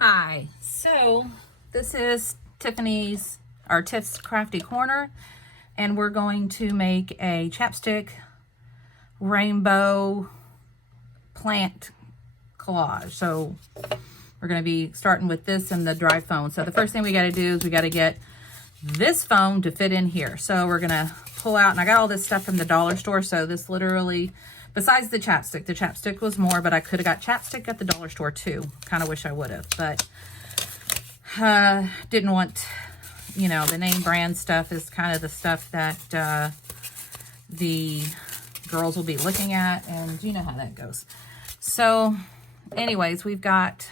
Hi, so this is Tiff's Crafty Corner, and we're going to make a chapstick rainbow plant collage. So we're going to be starting with this and the dry foam. So the first thing we got to do is we got to get this foam to fit in here. So we're going to pull out, and I got all this stuff from the dollar store. So this literally, besides the chapstick was more, but I could have got chapstick at the dollar store too. Kind of wish I would have, but didn't want, you know, the name brand stuff is kind of the stuff that the girls will be looking at, and you know how that goes. So anyways, we've got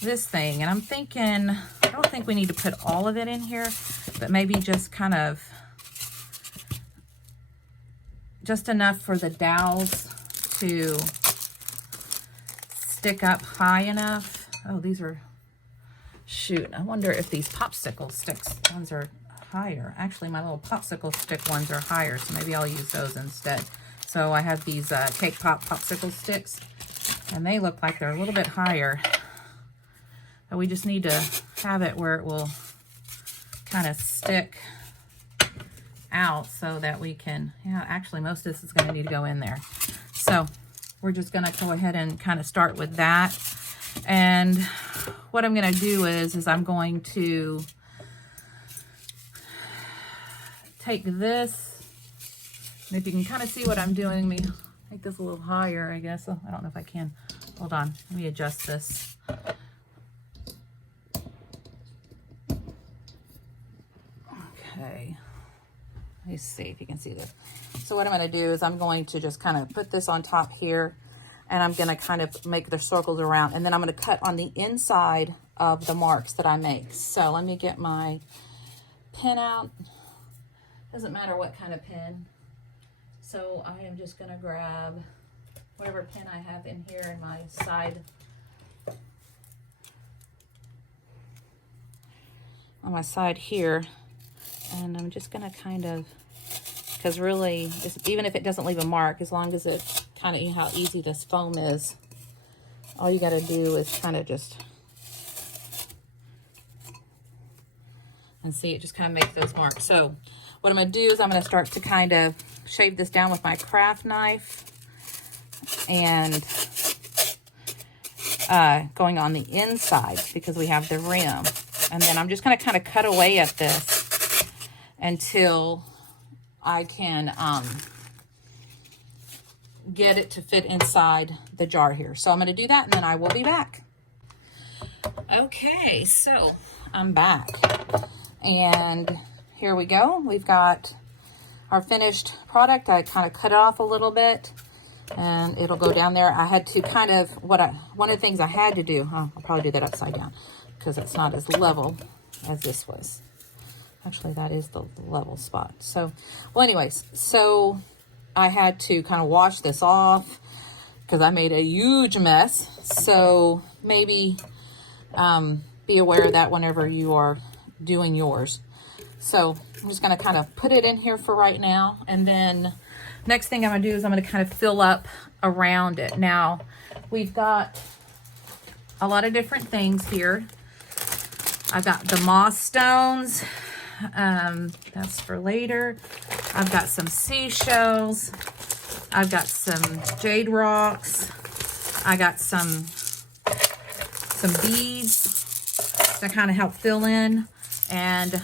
this thing, and I'm thinking, I don't think we need to put all of it in here, but maybe just kind of just enough for the dowels to stick up high enough. Oh, these are, shoot, I wonder if these popsicle sticks ones are higher. Actually, my little popsicle stick ones are higher, so maybe I'll use those instead. So I have these cake pop popsicle sticks, and they look like they're a little bit higher. But we just need to have it where it will kind of stick out so that we can, yeah, actually most of this is going to need to go in there. So we're just going to go ahead and kind of start with that. And what I'm going to do is I'm going to take this, and if you can kind of see what I'm doing, let me make this a little higher, I guess. Oh, I don't know if I can. Hold on, let me adjust this. Okay, let me see if you can see this. So what I'm going to do is I'm going to just kind of put this on top here, and I'm going to kind of make the circles around, and then I'm going to cut on the inside of the marks that I make. So let me get my pen out. Doesn't matter what kind of pen. So I am just going to grab whatever pen I have in here in my side, on my side here, and I'm just going to kind of, because really, even if it doesn't leave a mark, as long as it kind of, you know how easy this foam is, all you got to do is kind of just, and see, it just kind of makes those marks. So what I'm going to do is I'm going to start to kind of shave this down with my craft knife, and going on the inside because we have the rim. And then I'm just going to kind of cut away at this until I can get it to fit inside the jar here. So I'm going to do that, and then I will be back. Okay, so I'm back, and here we go. We've got our finished product. I kind of cut it off a little bit, and it'll go down there. I had to kind of, one of the things I had to do, I'll probably do that upside down because it's not as level as this was. Actually, that is the level spot. So, well, anyways, so I had to kind of wash this off because I made a huge mess. So maybe be aware of that whenever you are doing yours. So I'm just going to kind of put it in here for right now. And then next thing I'm going to do is I'm going to kind of fill up around it. Now, we've got a lot of different things here. I've got the moss stones. That's for later. I've got some seashells. I've got some jade rocks. I got some beads to kind of help fill in, and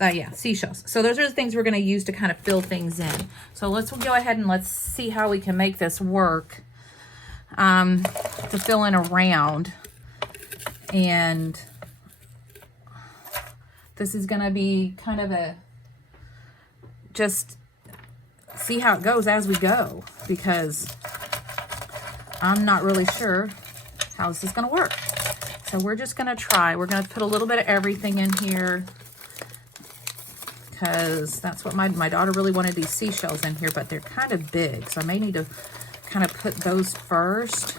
yeah, seashells. So those are the things we're going to use to kind of fill things in. So let's go ahead and let's see how we can make this work to fill in around. And this is going to be kind of a, just see how it goes as we go, because I'm not really sure how this is going to work. So we're just going to try. We're going to put a little bit of everything in here because that's what my daughter really wanted, these seashells in here, but they're kind of big. So I may need to kind of put those first.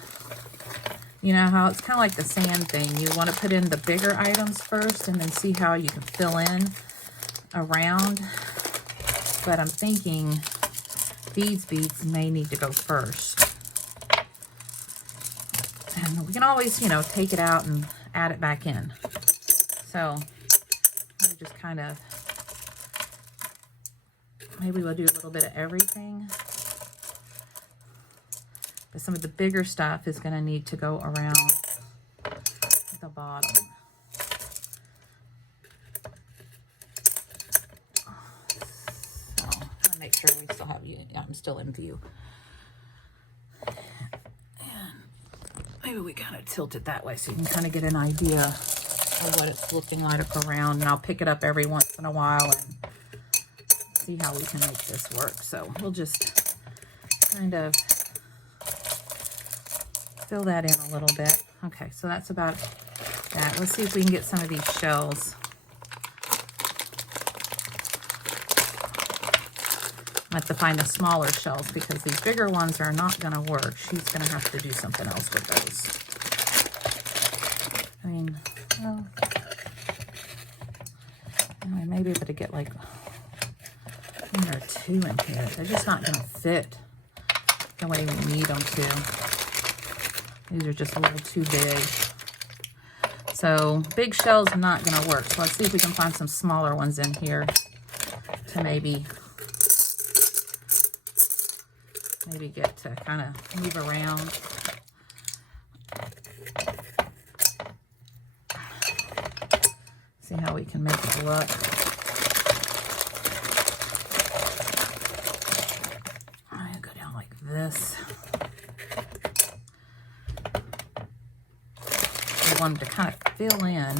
You know how it's kind of like the sand thing. You want to put in the bigger items first and then see how you can fill in around. But I'm thinking these beads may need to go first. And we can always, you know, take it out and add it back in. So I just kind of, maybe we'll do a little bit of everything. But some of the bigger stuff is going to need to go around the bottom. So I'm going to make sure we still have you. I'm still in view. And maybe we kind of tilt it that way so you can kind of get an idea of what it's looking like around. And I'll pick it up every once in a while and see how we can make this work. So we'll just kind of fill that in a little bit. Okay, so that's about that. Let's see if we can get some of these shells. I have to find the smaller shells because these bigger ones are not going to work. She's going to have to do something else with those. I mean, well, I may be able to get like 1 or 2 in here. They're just not going to fit the way we need them to. These are just a little too big. So big shells are not going to work. So let's see if we can find some smaller ones in here to maybe get to kind of move around. See how we can make it look. I'm going to go down like this. I wanted to kind of fill in.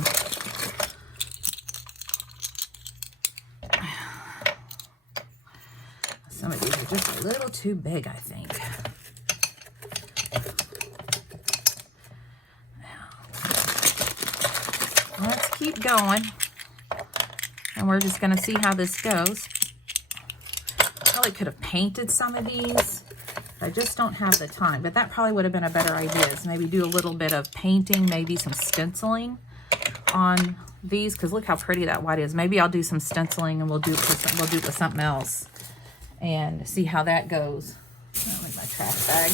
Some of these are just a little too big, I think. Now, let's keep going. And we're just going to see how this goes. Probably could have painted some of these. I just don't have the time, but that probably would have been a better idea, is maybe do a little bit of painting, maybe some stenciling on these, because look how pretty that white is. Maybe I'll do some stenciling and we'll do it with something else and see how that goes. With my trash bag.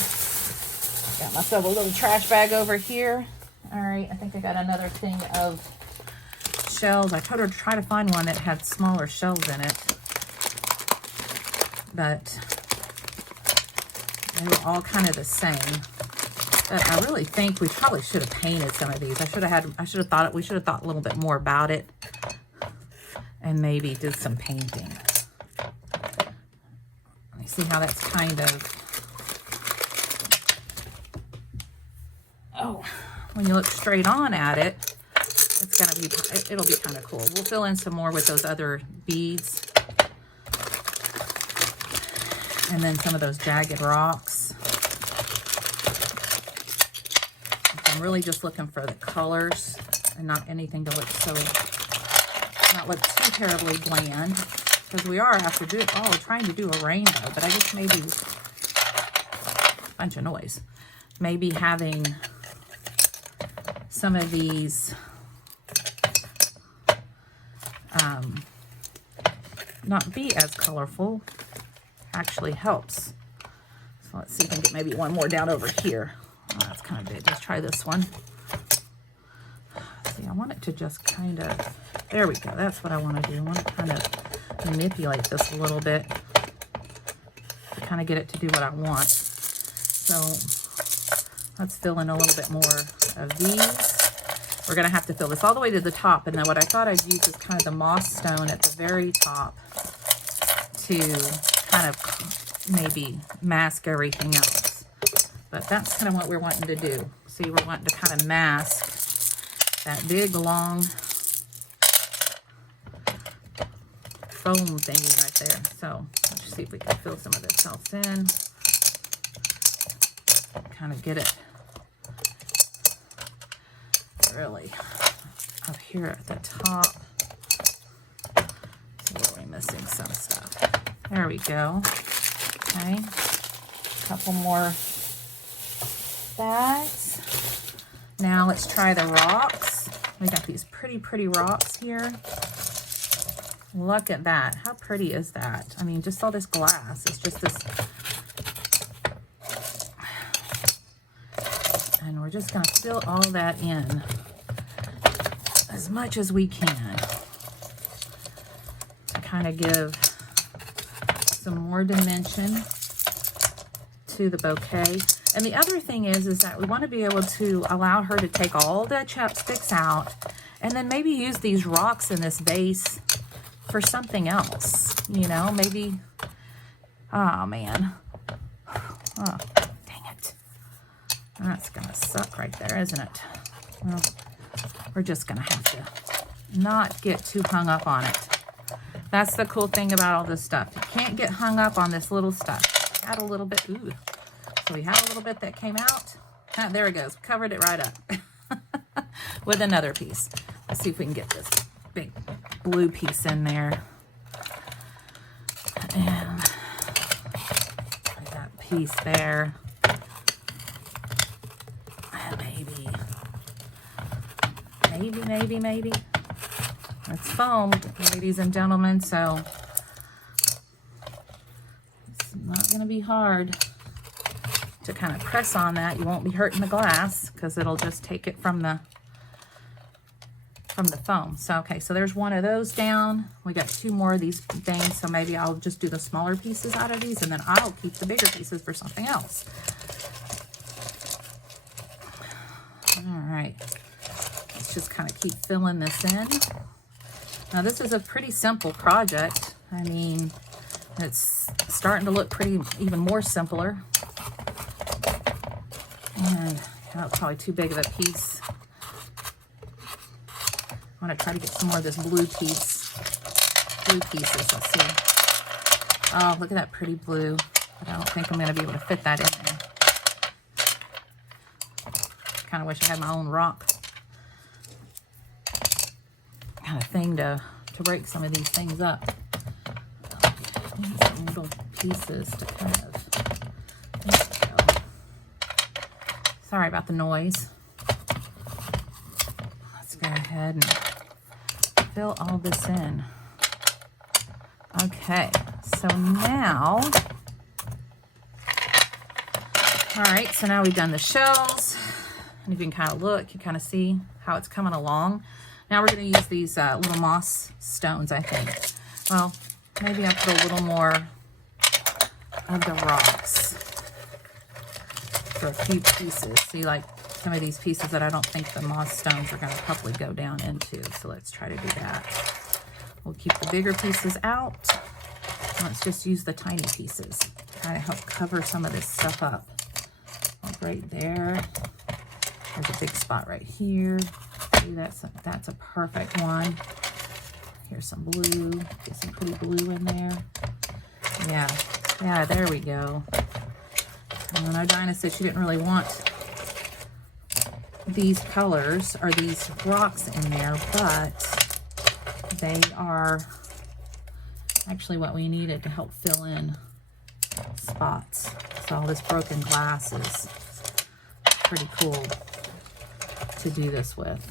Got myself a little trash bag over here. All right, I think I got another thing of shells. I told her to try to find one that had smaller shells in it, but they were all kind of the same. But I really think we probably should have painted some of these. We should have thought a little bit more about it and maybe did some painting. Let me see how that's kind of, oh, when you look straight on at it, it's gonna be, it'll be kind of cool. We'll fill in some more with those other beads. And then some of those jagged rocks. I'm really just looking for the colors and not anything to look not look too terribly bland. Because we are trying to do a rainbow, but I just maybe, bunch of noise. Maybe having some of these not be as colorful actually helps. So let's see if I can get maybe one more down over here. Oh, that's kind of big. Let's try this one. See, I want it to just kind of, there we go. That's what I want to do. I want to kind of manipulate this a little bit to kind of get it to do what I want. So let's fill in a little bit more of these. We're going to have to fill this all the way to the top. And then what I thought I'd use is kind of the moss stone at the very top to kind of maybe mask everything else. But that's kind of what we're wanting to do. See, we're wanting to kind of mask that big, long foam thingy right there. So let's see if we can fill some of this else in. Kind of get it really up here at the top. See where we're missing some stuff. There we go. Okay, a couple more bags. Now let's try the rocks. We got these pretty rocks here. Look at that. How pretty is that? I mean, just all this glass. It's just this. And we're just going to fill all that in as much as we can to kind of give some more dimension to the bouquet. And the other thing is that we want to be able to allow her to take all the chapsticks out and then maybe use these rocks in this vase for something else, you know, maybe, oh man, oh, dang it. That's gonna suck right there, isn't it? Well, we're just gonna have to not get too hung up on it. That's the cool thing about all this stuff. You can't get hung up on this little stuff. Add a little bit, ooh. So we had a little bit that came out. Ah, there it goes, covered it right up with another piece. Let's see if we can get this big blue piece in there. And that piece there. And maybe. It's foam, ladies and gentlemen, so it's not going to be hard to kind of press on that. You won't be hurting the glass because it'll just take it from the foam. So, okay, so there's one of those down. We got 2 more of these things, so maybe I'll just do the smaller pieces out of these, and then I'll keep the bigger pieces for something else. All right, let's just kind of keep filling this in. Now, this is a pretty simple project. I mean, it's starting to look pretty even more simpler. And that was probably too big of a piece. I want to try to get some more of this blue pieces. Let's see. Oh, look at that pretty blue. But I don't think I'm going to be able to fit that in there. Kind of wish I had my own rock kind of thing to break some of these things up. Some little pieces to kind of, there we go. Sorry about the noise. Let's go ahead and fill all this in. Okay, so now, all right, so now we've done the shells, and if you can kind of look, you kind of see how it's coming along. Now we're going to use these little moss stones, I think. Well, maybe I'll put a little more of the rocks for a few pieces. See, like some of these pieces that I don't think the moss stones are going to probably go down into. So let's try to do that. We'll keep the bigger pieces out. Let's just use the tiny pieces. Try to help cover some of this stuff up. Like right there. There's a big spot right here. See, that's a perfect one. Here's some blue. Get some pretty blue in there. Yeah, there we go. And I know Dinah said she didn't really want these colors or these rocks in there, but they are actually what we needed to help fill in spots. So all this broken glass is pretty cool to do this with.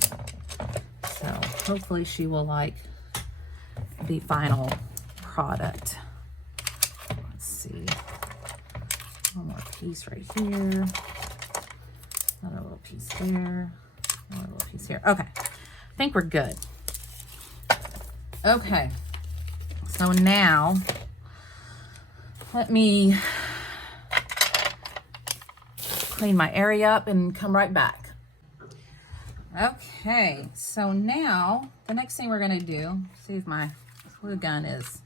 So hopefully she will like the final product. Let's see. One more piece right here. Another little piece there. Another little piece here. Okay. I think we're good. Okay. So now let me clean my area up and come right back. Okay, so now the next thing we're going to do, see if my glue gun is,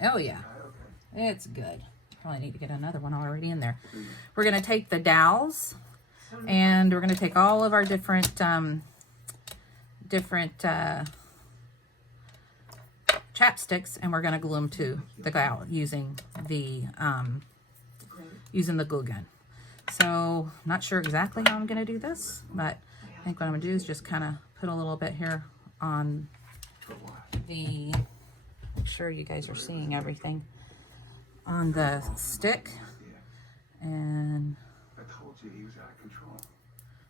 oh yeah, it's good. Probably need to get another one already in there. We're going to take the dowels and we're going to take all of our different chapsticks, and we're going to glue them to the dowel using the glue gun. So I'm not sure exactly how I'm going to do this, but I think what I'm going to do is just kind of put a little bit here on the, make sure you guys are seeing everything, on the stick, and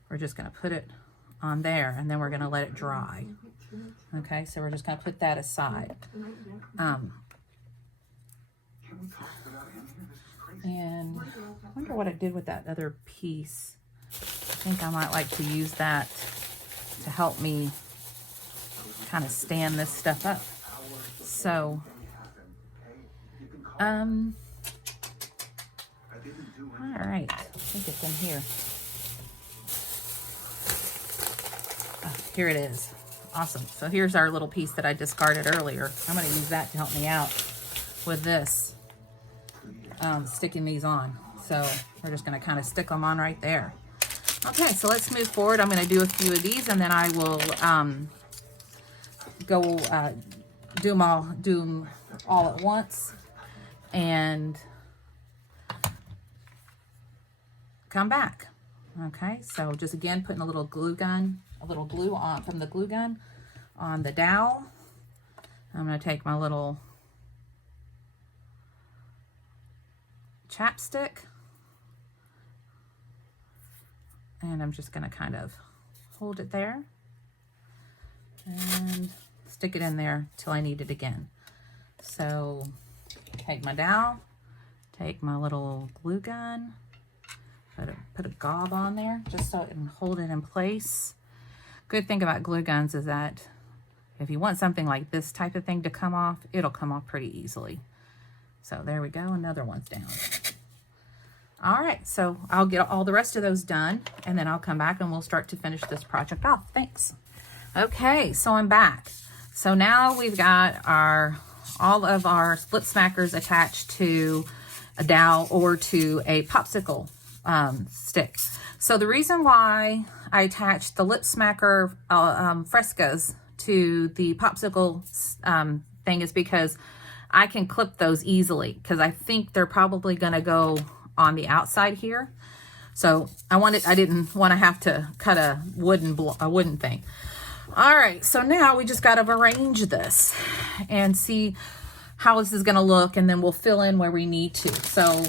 we're just going to put it on there, and then we're going to let it dry. Okay, so we're just going to put that aside. And I wonder what it did with that other piece. think I might like to use that to help me kind of stand this stuff up. So, all right, I think it's in here. Oh, here it is. Awesome. So here's our little piece that I discarded earlier. I'm going to use that to help me out with this, sticking these on. So we're just going to kind of stick them on right there. Okay, so let's move forward. I'm going to do a few of these, and then I will do them all at once and come back. Okay, so just again putting a little glue on from the glue gun on the dowel. I'm going to take my little chapstick, and I'm just going to kind of hold it there and stick it in there till I need it again. So take my dowel, take my little glue gun, put a gob on there just so it can hold it in place. Good thing about glue guns is that if you want something like this type of thing to come off, it'll come off pretty easily. So there we go, another one's down. All right, so I'll get all the rest of those done, and then I'll come back and we'll start to finish this project off. Thanks. Okay, so I'm back. So now we've got all of our lip smackers attached to a dowel or to a popsicle stick. So the reason why I attached the lip smacker frescoes to the popsicle thing is because I can clip those easily, because I think they're probably going to go on the outside here. So I didn't want to have to cut a wooden thing. All right, so now we just got to arrange this and see how this is going to look, and then we'll fill in where we need to. So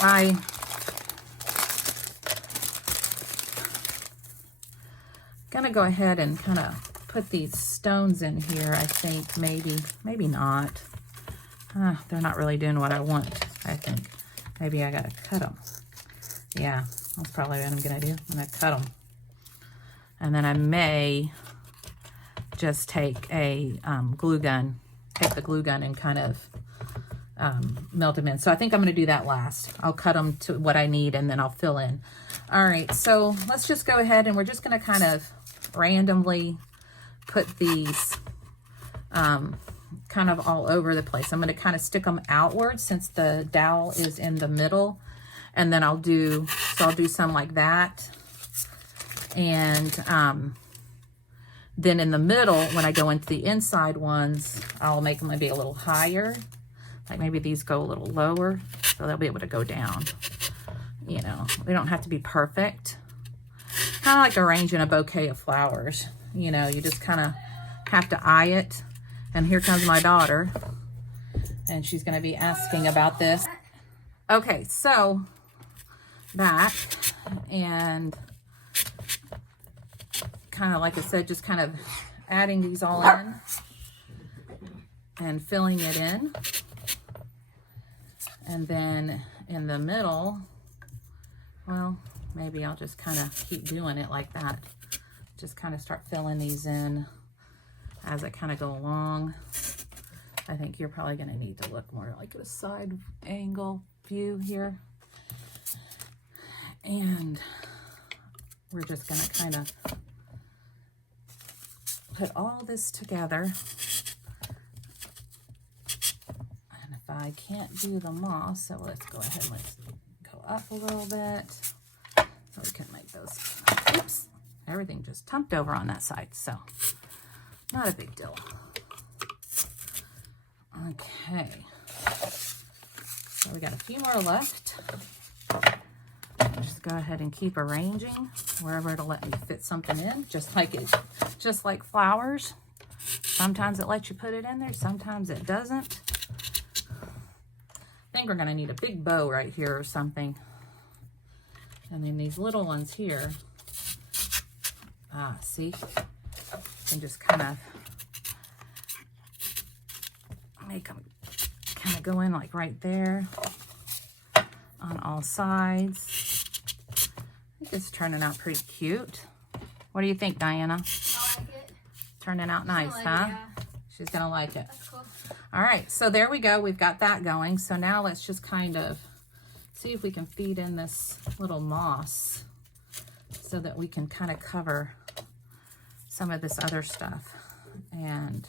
I'm gonna go ahead and kind of put these stones in here. I think maybe not. They're not really doing what I want. I think maybe I gotta cut them. Yeah, that's probably what I'm gonna do. I'm gonna cut them, and then I may just take a glue gun, take the glue gun and kind of melt them in. So I think I'm going to do that last. I'll cut them to what I need and then I'll fill in. All right, so let's just go ahead and we're just going to kind of randomly put these kind of all over the place. I'm going to kind of stick them outward since the dowel is in the middle, and then I'll do some like that, and then in the middle, when I go into the inside ones, I'll make them maybe a little higher. Like maybe these go a little lower, so they'll be able to go down. You know, they don't have to be perfect. Kind of like arranging a bouquet of flowers. You know, you just kind of have to eye it. And here comes my daughter, and she's going to be asking about this. Okay, so back, and kind of like I said, just kind of adding these all in and filling it in. And then in the middle, well, maybe I'll just kind of keep doing it like that. Just kind of start filling these in as I kind of go along. I think you're probably going to need to look more like a side angle view here. And we're just going to kind of put all this together. I can't do them all, so let's go ahead and let's go up a little bit so we can make those. Oops, everything just tumped over on that side, so not a big deal. Okay, so we got a few more left. Just go ahead and keep arranging wherever it'll let me fit something in, just like flowers. Sometimes it lets you put it in there, sometimes it doesn't. I think we're going to need a big bow right here or something. And then these little ones here, see, you can just kind of make them kind of go in like right there. on all sides. I think it's turning out pretty cute. What do you think, Diana? I like it. Turning out nice, huh? Yeah. She's gonna like it. That's cool. All right, so there we go. We've got that going. So now let's just kind of see if we can feed in this little moss so that we can kind of cover some of this other stuff. And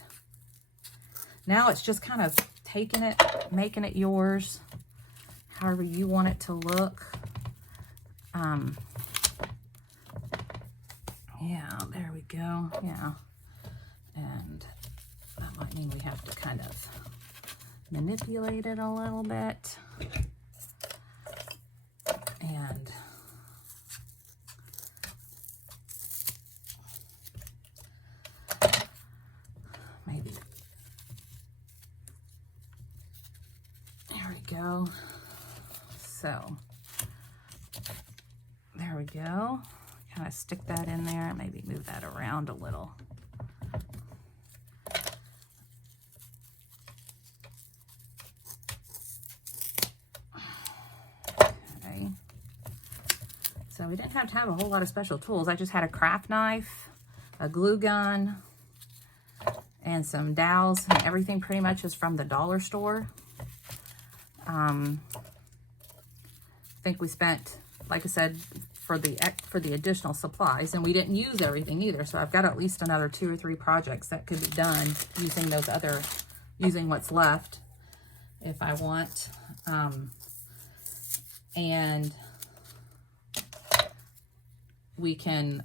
now it's just kind of taking it, making it yours, however you want it to look. Yeah, there we go. Yeah. And that might mean we have to kind of manipulate it a little bit. And maybe, there we go. So, there we go. Kind of stick that in there, maybe move that around a little. Okay. So we didn't have to have a whole lot of special tools. I just had a craft knife, a glue gun, and some dowels, and everything pretty much is from the dollar store. I think we spent, like I said, for the additional supplies, and we didn't use everything either. So I've got at least another 2 or 3 projects that could be done using what's left if I want. And we can,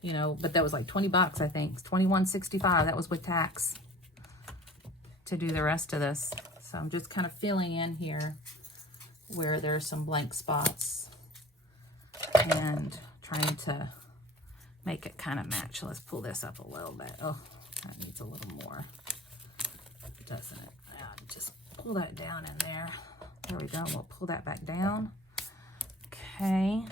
you know, but that was like 20 bucks, I think. $21.65. That was with tax to do the rest of this. So I'm just kind of filling in here where there's some blank spots and trying to make it kind of match. Let's pull this up a little bit. Oh, that needs a little more, doesn't it? Yeah, just pull that down in there. There we go. We'll pull that back down. Okay.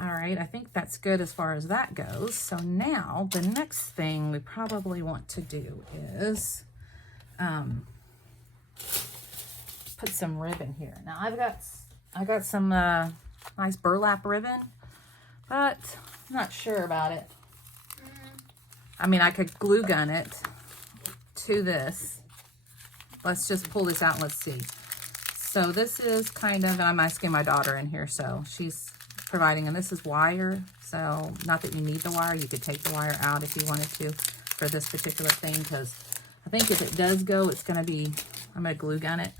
All right, I think that's good as far as that goes. So now the next thing we probably want to do is put some ribbon here. Now I got some nice burlap ribbon, but I'm not sure about it. I mean, I could glue gun it to this. Let's just pull this out and let's see. So this is kind of, and I'm asking my daughter in here, so she's providing, and this is wire. So not that you need the wire, you could take the wire out if you wanted to for this particular thing, because I think if it does go, it's going to be, I'm going to glue gun it.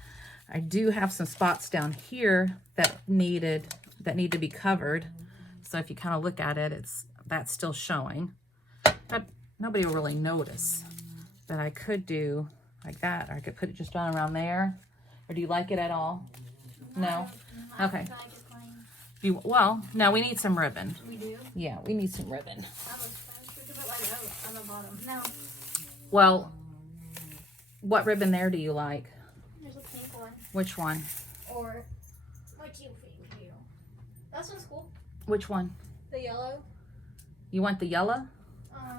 I do have some spots down here that need to be covered. So if you kind of look at it, that's still showing. But nobody will really notice. But I could do like that, or I could put it just on around there. Or do you like it at all? No? Okay. Well, no, we need some ribbon. We do? Yeah, we need some ribbon. We could put like oats on the bottom. No. Well, what ribbon there do you like? There's a pink one. Which one? Or what you think? That one's cool. Which one? The yellow. You want the yellow?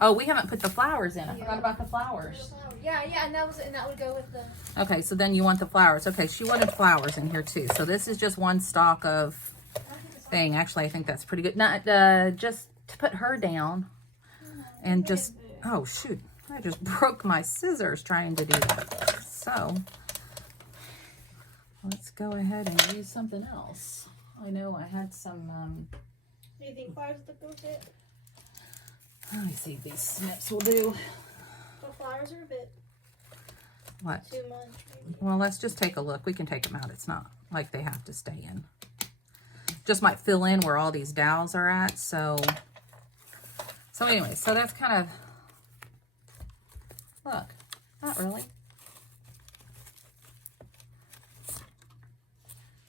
Oh, we haven't put the flowers in. I forgot about the flowers. Yeah, and that would go with the. Okay, so then you want the flowers. Okay, she wanted flowers in here too. So this is just one stalk of thing. Actually, I think that's pretty good. Not just to put her down and just. Oh shoot! I just broke my scissors trying to do that. So let's go ahead and use something else. I know I had some. Do you think flowers would go with it? Let me see if these snips will do. The flowers are a bit What? too much, maybe. Well, let's just take a look. We can take them out. It's not like they have to stay in. Just might fill in where all these dowels are at. So anyway, so that's kind of, look, not really.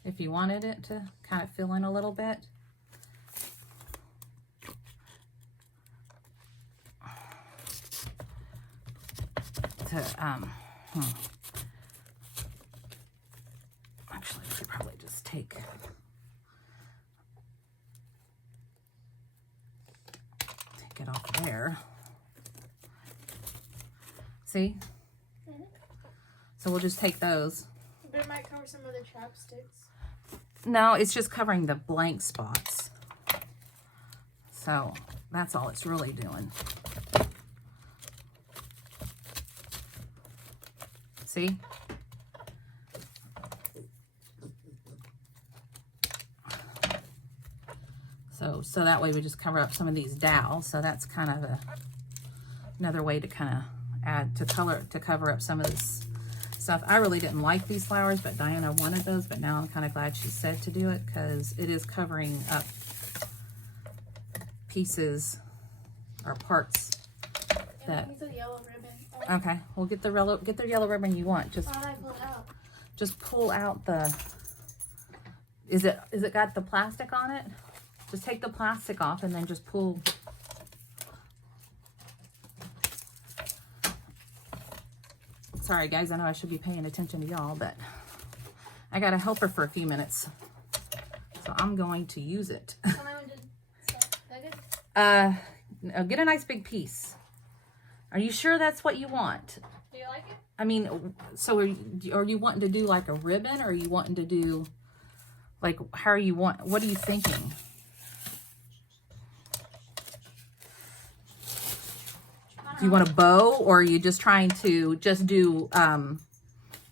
If you wanted it to kind of fill in a little bit. Actually, I should probably just take it off there. See? So we'll just take those. But it might cover some of the chapsticks. No, it's just covering the blank spots. So that's all it's really doing. See? So that way we just cover up some of these dowels. So that's kind of another way to kind of add to cover up some of this stuff. I really didn't like these flowers, but Diana wanted those, but now I'm kind of glad she said to do it because it is covering up pieces or parts that. Use a yellow ribbon. Okay, well get the yellow ribbon you want. Just how do I pull it out? Just pull out the. Is it got the plastic on it? Just take the plastic off and then just pull. Sorry guys, I know I should be paying attention to y'all, but I got to help her for a few minutes. So I'm going to use it. Get a nice big piece. Are you sure that's what you want? Do you like it? I mean, so are you wanting to do like a ribbon, or are you wanting to do like, how are you what are you thinking? Do you want a bow, or are you just trying to just do,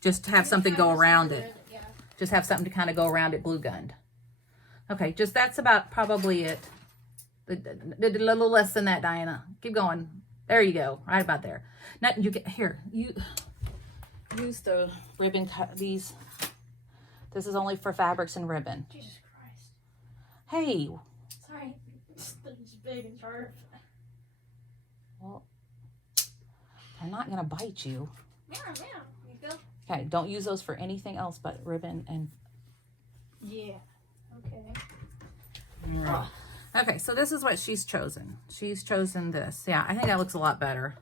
just have something go around it? Yeah. Just have something to kind of go around it glue gunned. Okay, just that's about probably it. A little less than that, Diana. Keep going. There you go. Right about there. Now you get here. You use the ribbon cut these. This is only for fabrics and ribbon. Jesus Christ. Hey. Sorry. It's big and sharp. Well, I'm not gonna bite you. Meow, meow. You go. Okay, don't use those for anything else but ribbon and. Yeah. Okay. Oh. Okay, so this is what she's chosen. She's chosen this. Yeah, I think that looks a lot better.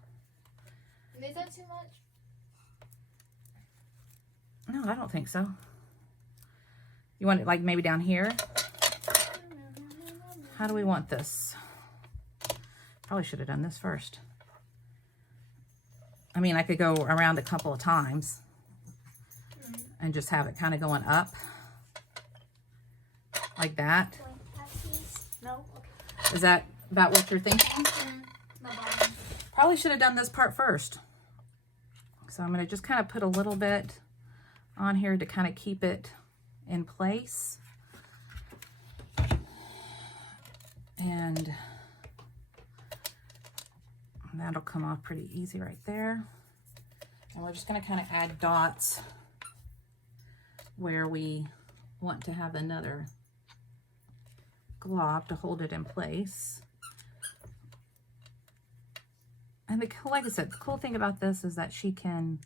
Is that too much? No, I don't think so. You want it like maybe down here? How do we want this? Probably should have done this first. I mean, I could go around a couple of times and just have it kind of going up like that. No. Is that about what you're thinking? Probably should have done this part first. So I'm going to just kind of put a little bit on here to kind of keep it in place. And that'll come off pretty easy right there. And we're just going to kind of add dots where we want to have another glob to hold it in place. And like I said, the cool thing about this is that she can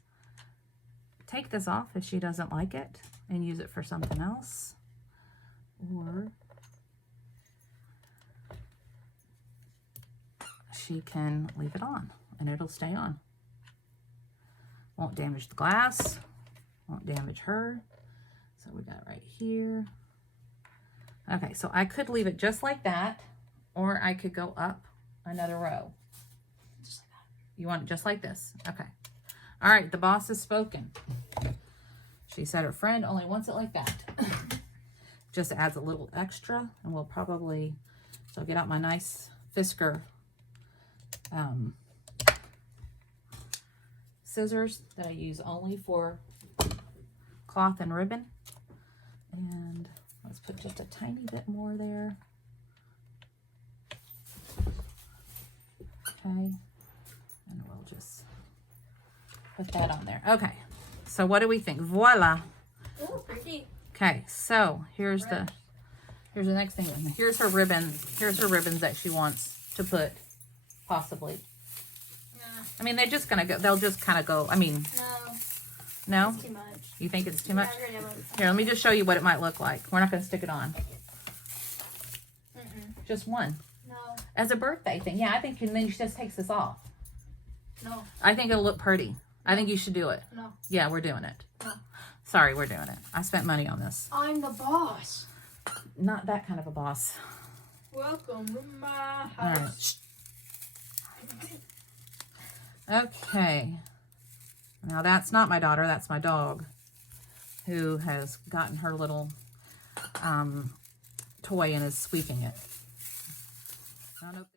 take this off if she doesn't like it and use it for something else, or she can leave it on and it'll stay on. Won't damage the glass, won't damage her. So we got it right here. Okay, so I could leave it just like that, or I could go up another row. Just like that. You want it just like this? Okay. All right, the boss has spoken. She said her friend only wants it like that. Just adds a little extra, and we'll probably, so I'll get out my nice Fisker scissors that I use only for cloth and ribbon. And let's put just a tiny bit more there. Okay, and we'll just put that on there. Okay, so what do we think? Voila. Oh, pretty. Okay, so here's the next thing. Here's her ribbon. Here's her ribbons that she wants to put, possibly. Yeah. I mean, they're just gonna go. They'll just kind of go. I mean, no. It's too much. You think it's too much? Yeah, Here, let me just show you what it might look like. We're not gonna stick it on. Just one. No. As a birthday thing. Yeah, I think, and then she just takes this off. No. I think it'll look pretty. I think you should do it. No. Yeah, we're doing it. No. Sorry, we're doing it. I spent money on this. I'm the boss. Not that kind of a boss. Welcome to my All right. house. Okay. Now that's not my daughter, that's my dog. who has gotten her little toy and is sweeping it. I don't know if